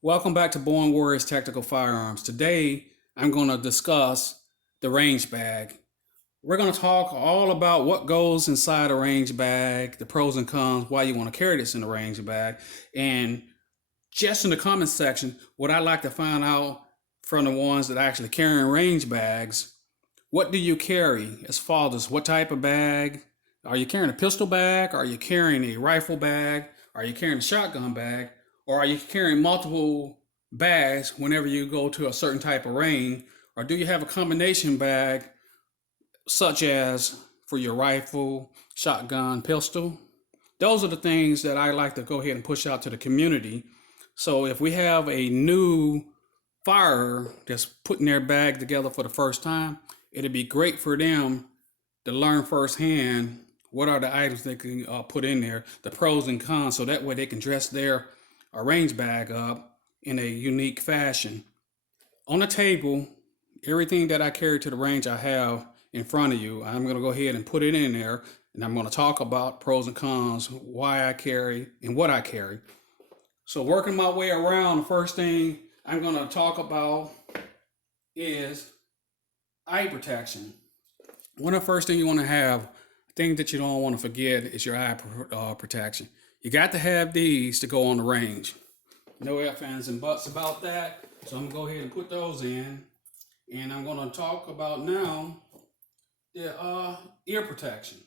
Welcome back to Born Warriors Tactical Firearms. Today, I'm going to discuss the range bag. We're going to talk all about what goes inside a range bag, the pros and cons, why you want to carry this in a range bag, and just in the comment section, what I like to find out from the ones that actually carry range bags, what do you carry as far as what type of bag? Are you carrying a pistol bag? Are you carrying a rifle bag? Are you carrying a shotgun bag? Or are you carrying multiple bags whenever you go to a certain type of range? Or do you have a combination bag such as for your rifle, shotgun, pistol? Those are the things that I like to go ahead and push out to the community. So if we have a new firer that's putting their bag together for the first time, it'd be great for them to learn firsthand what are the items they can put in there, the pros and cons, so that way they can dress their range bag up in a unique fashion. On the table, everything that I carry to the range I have in front of you. I'm going to go ahead and put it in there, and I'm going to talk about pros and cons, why I carry and what I carry. So working my way around, the first thing I'm going to talk about is eye protection. One of the first things you want to have, a thing that you don't want to forget, is your eye protection. You got to have these to go on the range. No ifs, ands, and buts about that. So I'm going to go ahead and put those in. And I'm going to talk about now the ear protection.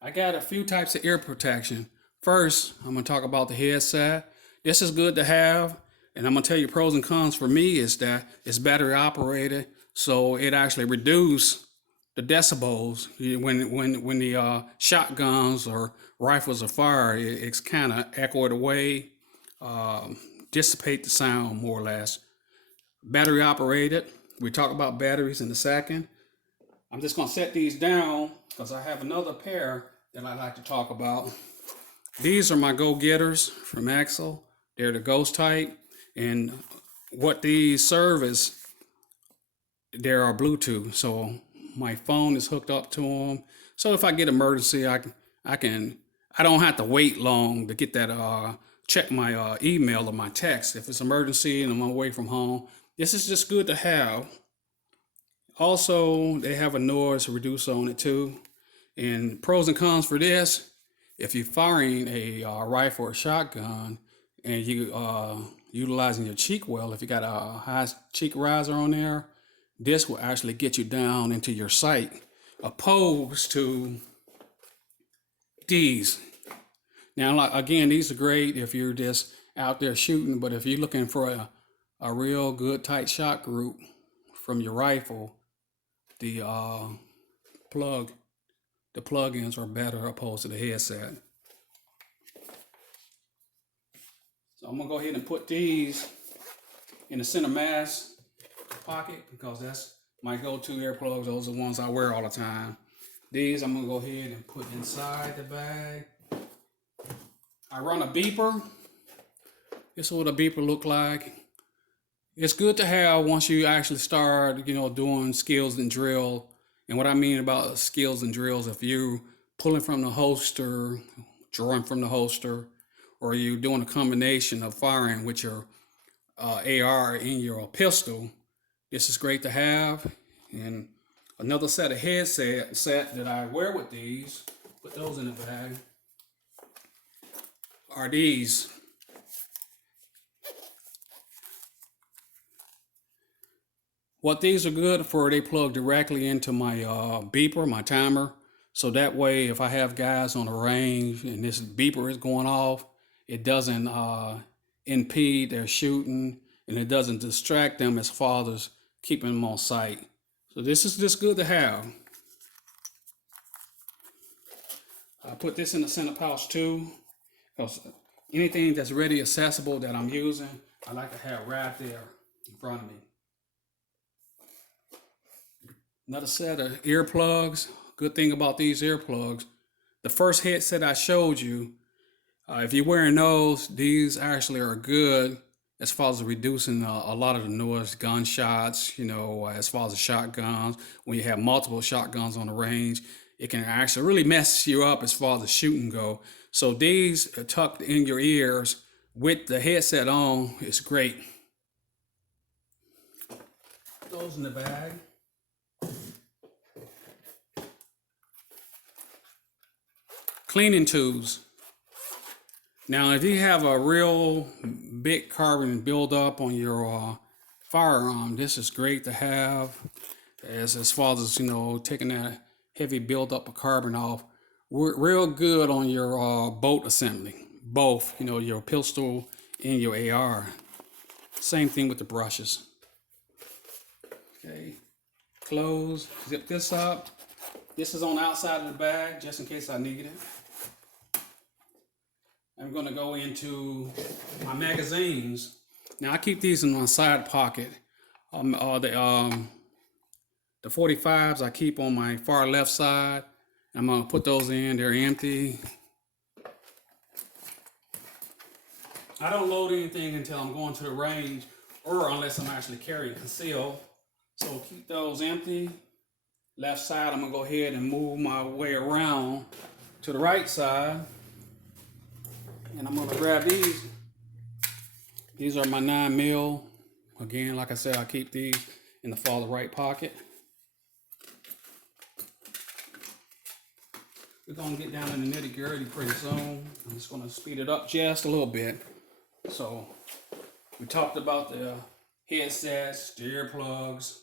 I got a few types of ear protection. First, I'm going to talk about the headset. This is good to have. And I'm going to tell you pros and cons for me is that it's battery operated. So it actually reduces the decibels when the shotguns or rifles are fired. It's kind of echoed away, dissipate the sound more or less. Battery operated. We talk about batteries in a second. I'm just going to set these down because I have another pair that I like to talk about. These are my go-getters from Axel. They're the ghost type, and what these serve is they are Bluetooth. So my phone is hooked up to them. So if I get emergency, I don't have to wait long to get that check my email or my text. If it's emergency and I'm away from home, this is just good to have. Also, they have a noise reducer on it too. And pros and cons for this: if you're firing a rifle or shotgun and you utilizing your cheek well, if you got a high cheek riser on there, this will actually get you down into your sight, opposed to these. Now, like, again, these are great if you're just out there shooting, but if you're looking for a real good tight shot group from your rifle, the the plugins are better opposed to the headset. So I'm gonna go ahead and put these in the center mass pocket because that's my go-to earplugs. Those are the ones I wear all the time. These I'm gonna go ahead and put inside the bag. I run a beeper. This is what a beeper look like. It's good to have once you actually start, doing skills and drill. And what I mean about skills and drills, if you're pulling from the holster, drawing from the holster, or you're doing a combination of firing with your AR in your pistol, this is great to have. And another set of headset that I wear with these, put those in the bag, are these. What these are good for, they plug directly into my beeper, my timer. So that way, if I have guys on the range and this beeper is going off, it doesn't impede their shooting and it doesn't distract them as far as keeping them on sight. So this is just good to have. I put this in the center pouch too, because anything that's ready accessible that I'm using, I like to have right there in front of me. Another set of earplugs. Good thing about these earplugs, the first headset I showed you, if you're wearing those, these actually are good as far as reducing a lot of the noise, gunshots, as far as the shotguns. When you have multiple shotguns on the range, it can actually really mess you up as far as the shooting go. So these are tucked in your ears with the headset on, it's great. Those in the bag. Cleaning tools. Now, if you have a real big carbon buildup on your firearm, this is great to have as far as, taking that heavy buildup of carbon off. Real good on your bolt assembly, both, your pistol and your AR. Same thing with the brushes. Okay, close, zip this up. This is on the outside of the bag, just in case I need it. I'm going to go into my magazines. Now I keep these in my side pocket. The 45s I keep on my far left side. I'm going to put those in. They're empty. I don't load anything until I'm going to the range, or unless I'm actually carrying conceal. So keep those empty. Left side, I'm going to go ahead and move my way around to the right side. And I'm going to grab these. These are my 9mm. Again, like I said, I keep these in the far right pocket. We're going to get down in the nitty-gritty pretty soon. I'm just going to speed it up just a little bit. So, we talked about the headsets, the earplugs,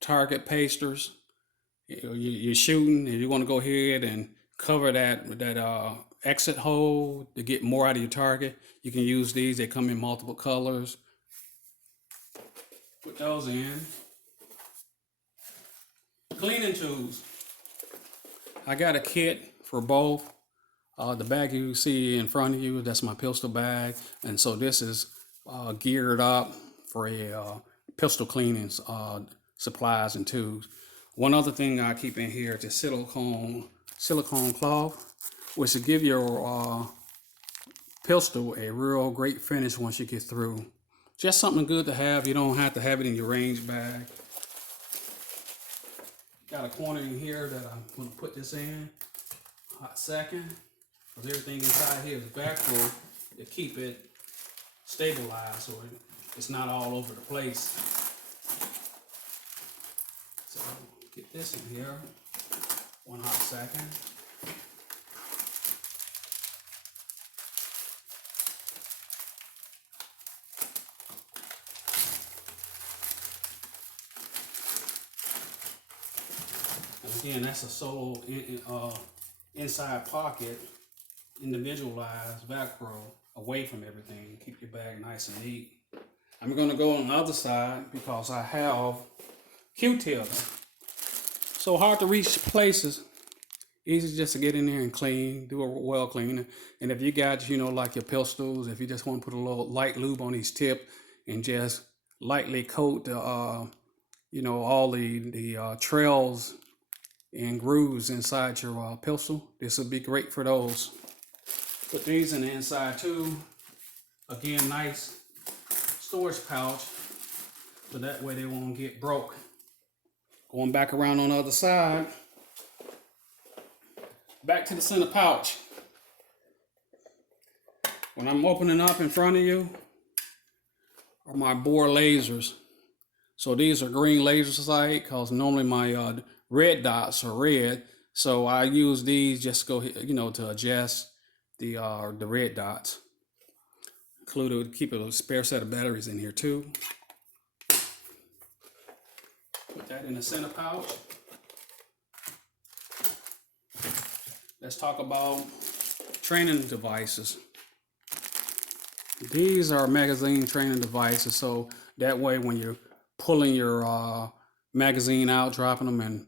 target pastures. You're shooting and you want to go ahead and cover that exit hole to get more out of your target. You can use these. They come in multiple colors. Put those in. Cleaning tools. I got a kit for both. The bag you see in front of you, that's my pistol bag. And so this is geared up for a pistol cleaning supplies and tools. One other thing I keep in here is the silicone cloth, which will give your pistol a real great finish once you get through. Just something good to have. You don't have to have it in your range bag. Got a corner in here that I'm going to put this in. Hot second. Because everything inside here is backflow to keep it stabilized so it's not all over the place. So get this in here. One hot second. Again, that's a solo inside pocket, individualized Velcro away from everything. Keep your bag nice and neat. I'm going to go on the other side because I have Q-tips. So hard to reach places. Easy just to get in there and clean, do a well cleaning. And if you got, like your pistols, if you just want to put a little light lube on each tip and just lightly coat the, all the trails and grooves inside your pistol, this would be great for those. Put these in the inside too. Again, nice storage pouch, so that way they won't get broke. Going back around on the other side, back to the center pouch. When I'm opening up in front of you are my bore lasers. So these are green laser sight because normally my red dots are red. So I use these just to go, to adjust the red dots. Included, keep a spare set of batteries in here too. Put that in the center pouch. Let's talk about training devices. These are magazine training devices, so that way when you're pulling your magazine out, dropping them, and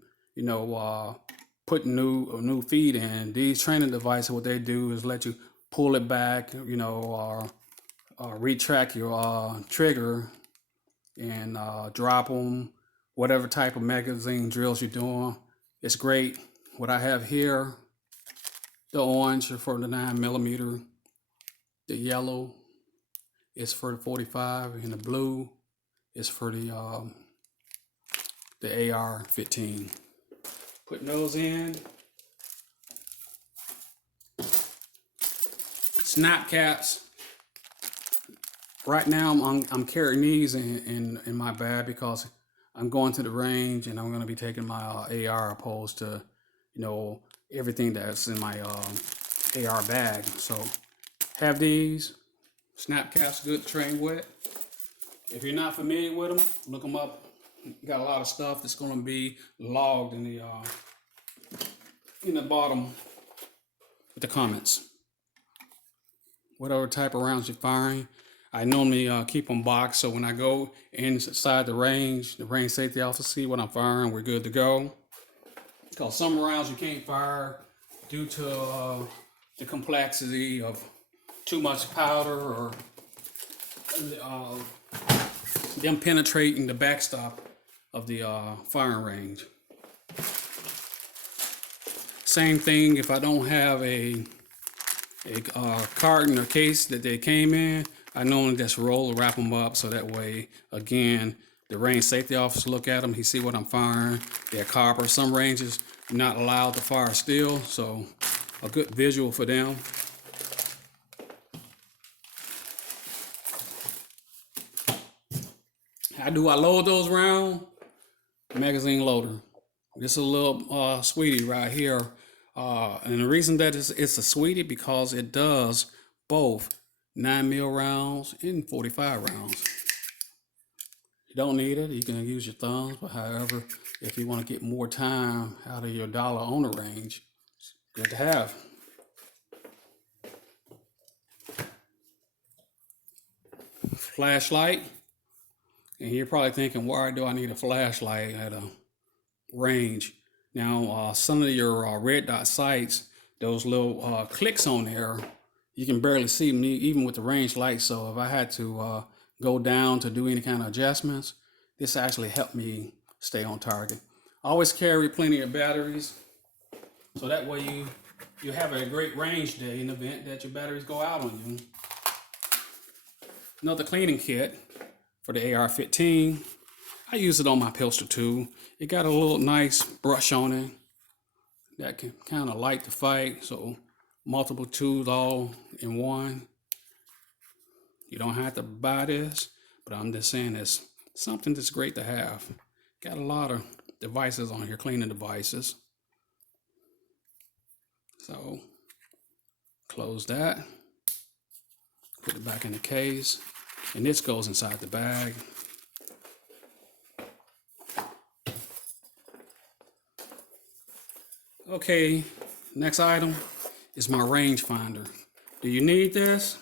putting new feed in, these training devices, what they do is let you pull it back, or retract your trigger and drop them, whatever type of magazine drills you're doing. It's great. What I have here, the orange are for the 9mm, the yellow is for the 45, and the blue is for the AR-15. Putting those in. snap caps. Right now I'm carrying these in my bag because I'm going to the range and I'm going to be taking my AR opposed to, you know, everything that's in my AR bag. So have these snap caps, good to train with. If you're not familiar with them, look them up. Got a lot of stuff that's going to be logged in the bottom with the comments. Whatever type of rounds you're firing, I normally keep them boxed, so when I go inside the range safety officer see what I'm firing, we're good to go. Because some rounds you can't fire due to the complexity of too much powder or them penetrating the backstop of the firing range. Same thing if I don't have a carton or case that they came in, I normally just roll or wrap them up so that way, again, the range safety officer look at them, he see what I'm firing. They're copper. Some ranges you're not allowed to fire steel, so a good visual for them. How do I load those rounds? Magazine loader. This is a little sweetie right here. And the reason that it's a sweetie because it does both 9mm rounds and 45 rounds. You don't need it, you can use your thumbs, but however, if you want to get more time out of your dollar on the range, it's good to have. Flashlight. And you're probably thinking, why do I need a flashlight at a range? Now, some of your red dot sights, those little clicks on there, you can barely see them even with the range light. So if I had to go down to do any kind of adjustments, this actually helped me stay on target. I always carry plenty of batteries, so that way you have a great range day in the event that your batteries go out on you. Another cleaning kit for the AR-15. I use it on my pistol too. It got a little nice brush on it that can kind of light the fight, so multiple tools all in one. You don't have to buy this, but I'm just saying it's something that's great to have. Got a lot of devices on here, cleaning devices. So close that, put it back in the case, and this goes inside the bag. Okay, next item is my rangefinder. Do you need this?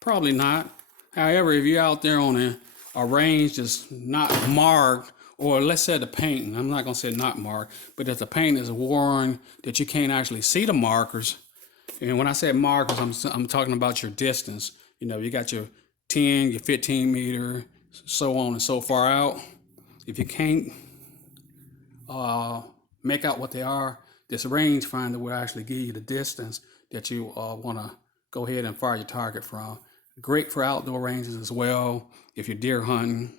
Probably not. However, if you're out there on a range that's not marked, or let's say the paint, I'm not gonna say not marked, but if the paint is worn that you can't actually see the markers, and when I say markers, I'm talking about your distance. You know, you got your 10, your 15 meter, so on and so far out. If you can't make out what they are, this rangefinder will actually give you the distance that you want to go ahead and fire your target from. Great for outdoor ranges as well. If you're deer hunting,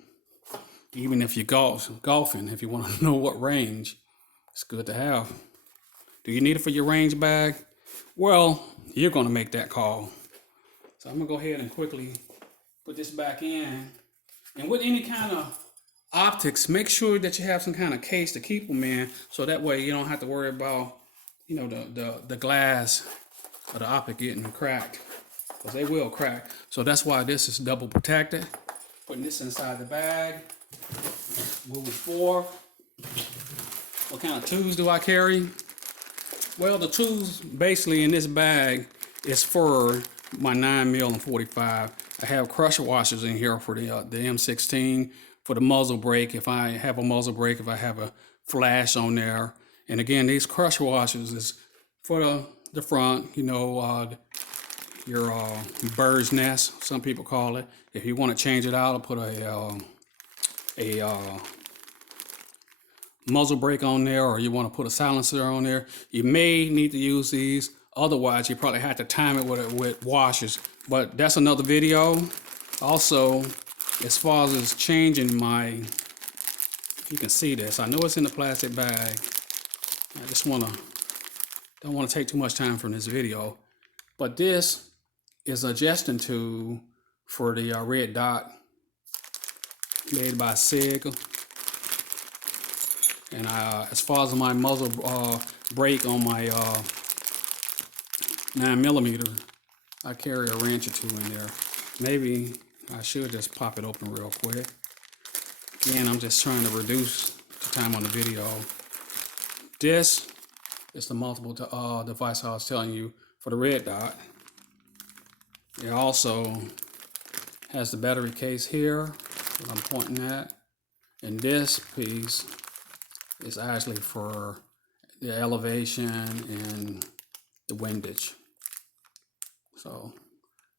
even if you're golfing, if you want to know what range, it's good to have. Do you need it for your range bag? Well, you're going to make that call. So I'm going to go ahead and quickly put this back in. And with any kind of optics, make sure that you have some kind of case to keep them in, so that way you don't have to worry about, you know, the glass of the optic getting cracked, because they will crack. So that's why this is double protected. Putting this inside the bag. Moving forward. What kind of tools do I carry? Well, the tools basically in this bag is for my 9mm and 45. I have crusher washers in here for the M16, for the muzzle brake, if I have a muzzle brake, if I have a flash on there. And again, these crusher washers is for the front, you know, your bird's nest, some people call it. If you want to change it out, I'll put a muzzle brake on there, or you want to put a silencer on there. You may need to use these. Otherwise, you probably have to time it with washers. But that's another video. Also, as far as changing my, you can see this. I know it's in the plastic bag. I just don't want to take too much time from this video. But this is a adjusting tool for the red dot, made by SIG. And as far as my muzzle brake on my 9mm, I carry a wrench or two in there. Maybe I should just pop it open real quick. Again, I'm just trying to reduce the time on the video. This is the multiple device I was telling you for the red dot. It also has the battery case here that I'm pointing at. And this piece is actually for the elevation and the windage. So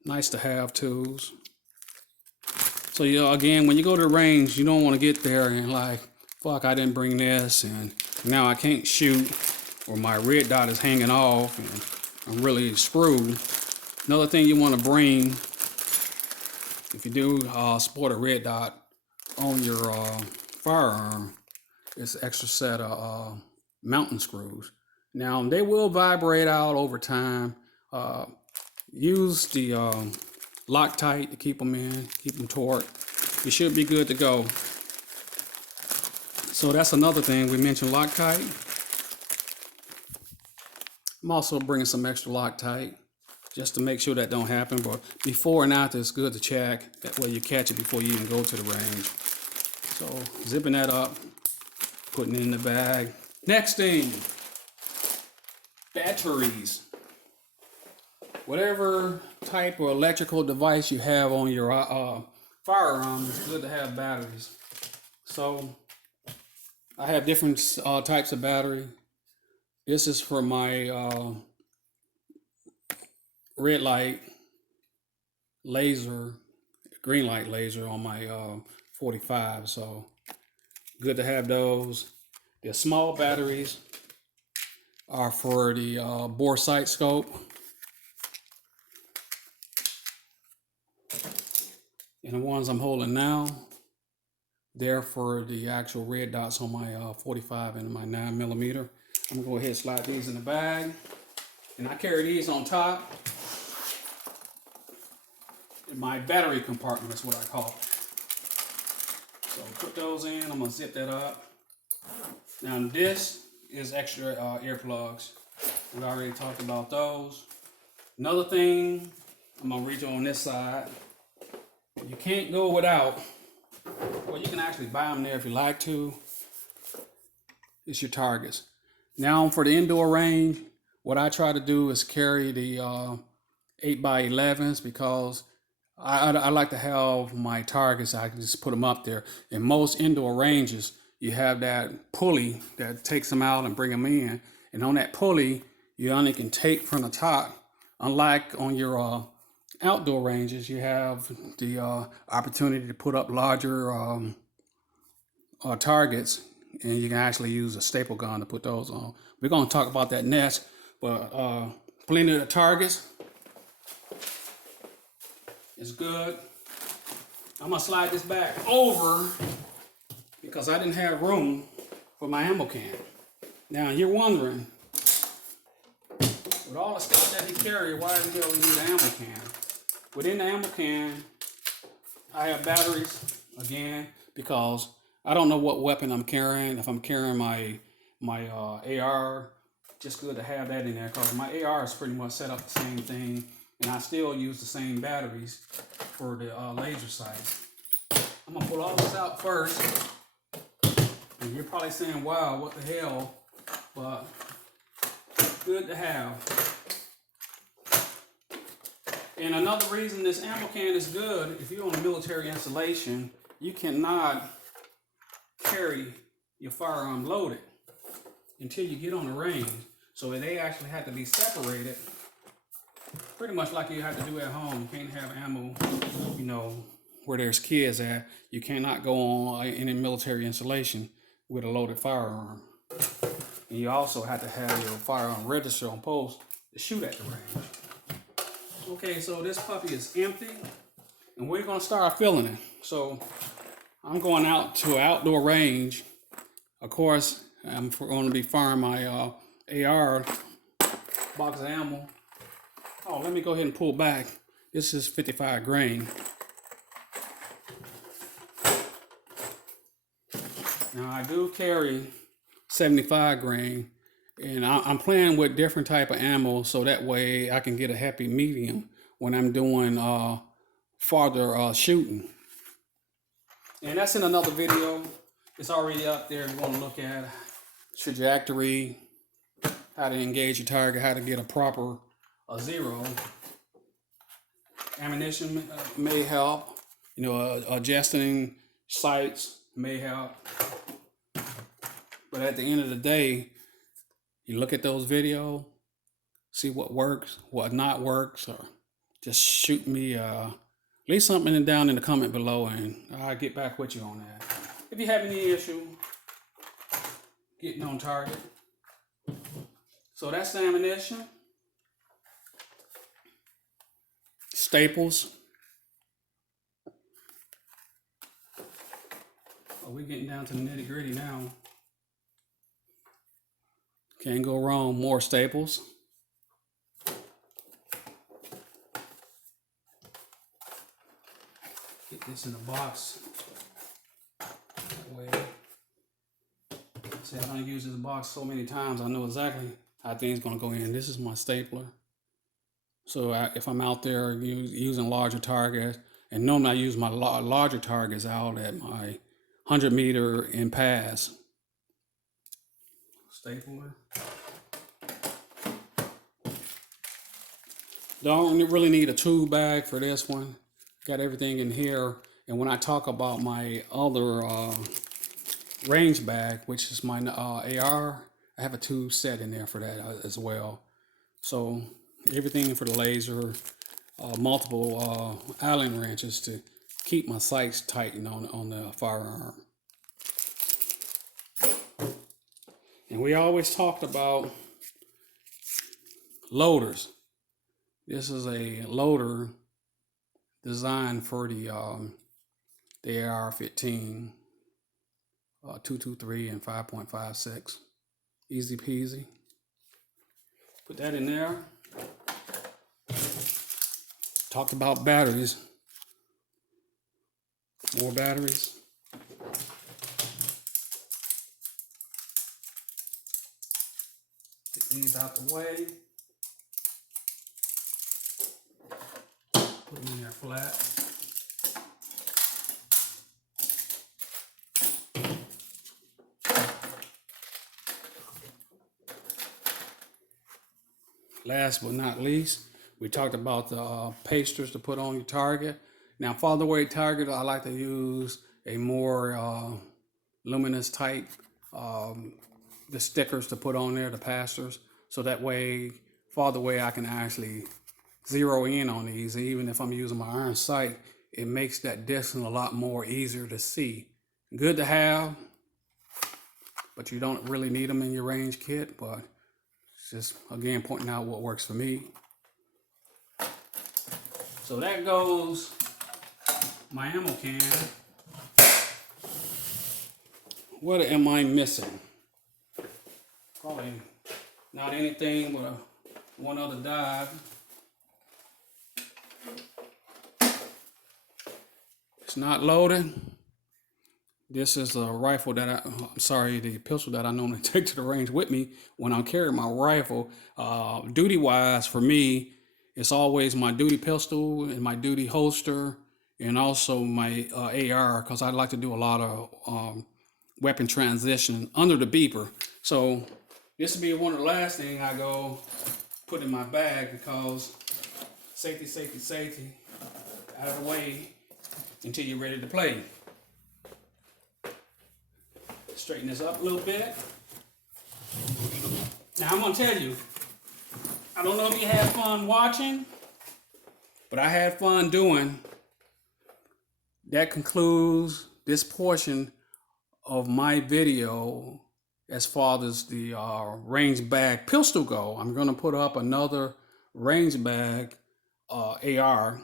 nice to have tools. So again, when you go to the range, you don't want to get there and like, fuck, I didn't bring this and now I can't shoot, or my red dot is hanging off and I'm really screwed. Another thing you want to bring, if you do sport a red dot on your firearm, is an extra set of mounting screws. Now they will vibrate out over time. Use the Loctite to keep them in, keep them taut. You should be good to go. So that's another thing. We mentioned Loctite. I'm also bringing some extra Loctite just to make sure that don't happen. But before and after, it's good to check. That way you catch it before you even go to the range. So zipping that up, putting it in the bag. Next thing, batteries. Whatever type of electrical device you have on your firearm, it's good to have batteries. So I have different types of battery. This is for my red light laser, green light laser on my 45. So good to have those. The small batteries are for the bore sight scope. And the ones I'm holding now, they're for the actual red dots on my 45 and my 9mm. I'm gonna go ahead and slide these in the bag. And I carry these on top. In my battery compartment is what I call it. So put those in, I'm gonna zip that up. Now this is extra earplugs. We already talked about those. Another thing, I'm gonna reach on this side. You can't go without, well, you can actually buy them there if you like to. It's your targets. Now for the indoor range, what I try to do is carry the 8x11s because I like to have my targets. I can just put them up there. In most indoor ranges, you have that pulley that takes them out and bring them in. And on that pulley, you only can take from the top. Unlike on your outdoor ranges, you have the opportunity to put up larger targets, and you can actually use a staple gun to put those on. We're going to talk about that next, but plenty of the targets is good. I'm going to slide this back over because I didn't have room for my ammo can. Now you're wondering, with all the stuff that he carried, why the hell do you need an ammo can? Within the ammo can, I have batteries, again, because I don't know what weapon I'm carrying. If I'm carrying my AR, just good to have that in there because my AR is pretty much set up the same thing, and I still use the same batteries for the laser sights. I'm gonna pull all this out first, and you're probably saying, wow, what the hell, but good to have. And another reason this ammo can is good, if you're on a military installation, you cannot carry your firearm loaded until you get on the range. So they actually have to be separated, pretty much like you have to do at home. You can't have ammo, you know, where there's kids at. You cannot go on any military installation with a loaded firearm. And you also have to have your firearm register on post to shoot at the range. Okay, so this puppy is empty, and we're gonna start filling it. So I'm going out to an outdoor range. Of course, I'm going to be firing my AR box of ammo. Oh, let me go ahead and pull back This is 55 grain. Now I do carry 75 grain, and I'm playing with different type of ammo so that way I can get a happy medium when I'm doing farther shooting. And that's in another video. It's already up there if you want to look at trajectory, how to engage your target, how to get a proper zero. Ammunition may help, you know, adjusting sights may help. But at the end of the day, you look at those videos, see what works, what not works, or just shoot me, leave something down in the comment below and I'll get back with you on that. If you have any issue getting on target. So that's the ammunition. Staples. Oh, we're getting down to the nitty gritty now. Can't go wrong, more staples. Get this in the box. That way. See, I don't use this box so many times, I know exactly how things gonna go in. This is my stapler. So if I'm out there using larger targets, and normally I use my larger targets out at my 100-meter and pass. Stapler. Don't really need a tool bag for this one. Got everything in here. And when I talk about my other range bag, which is my AR, I have a tool set in there for that as well. So everything for the laser, multiple Allen wrenches to keep my sights tightened on the firearm. And we always talked about loaders. This is a loader designed for the AR-15, 223 and 5.56. Easy peasy. Put that in there. Talked about batteries. More batteries. Get these out the way. Put them in there flat. Last but not least, we talked about the pastures to put on your target. Now, farther away target, I like to use a more luminous type, the stickers to put on there, the Pastures, so that way, farther away, I can actually zero in on these. Even if I'm using my iron sight, it makes that distance a lot more easier to see. Good to have, but you don't really need them in your range kit, but just again pointing out what works for me. So that goes my ammo can. What am I missing? Probably not anything but one other dive. It's not loaded. This is a rifle that the pistol that I normally take to the range with me when I'm carrying my rifle. Duty wise, for me, it's always my duty pistol and my duty holster, and also my AR, because I like to do a lot of weapon transition under the beeper. So this will be one of the last things I go put in my bag, because safety, out of the way until you're ready to play. Straighten this up a little bit. Now I'm gonna tell you, I don't know if you had fun watching, but I had fun doing. That concludes this portion of my video as far as the range bag pistol go. I'm gonna put up another range bag AR.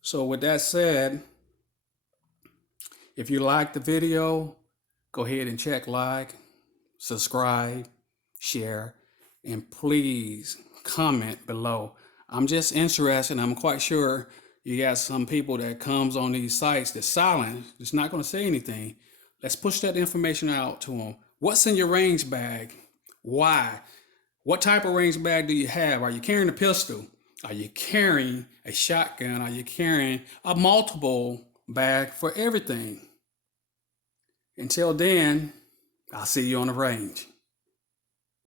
So with that said, if you like the video, go ahead and check like, subscribe, share, and please comment below. I'm just interested. I'm quite sure you got some people that comes on these sites that's silent, that's not going to say anything. Let's push that information out to them. What's in your range bag? Why? What type of range bag do you have? Are you carrying a pistol? Are you carrying a shotgun? Are you carrying a multiple bag for everything? Until then, I'll see you on the range.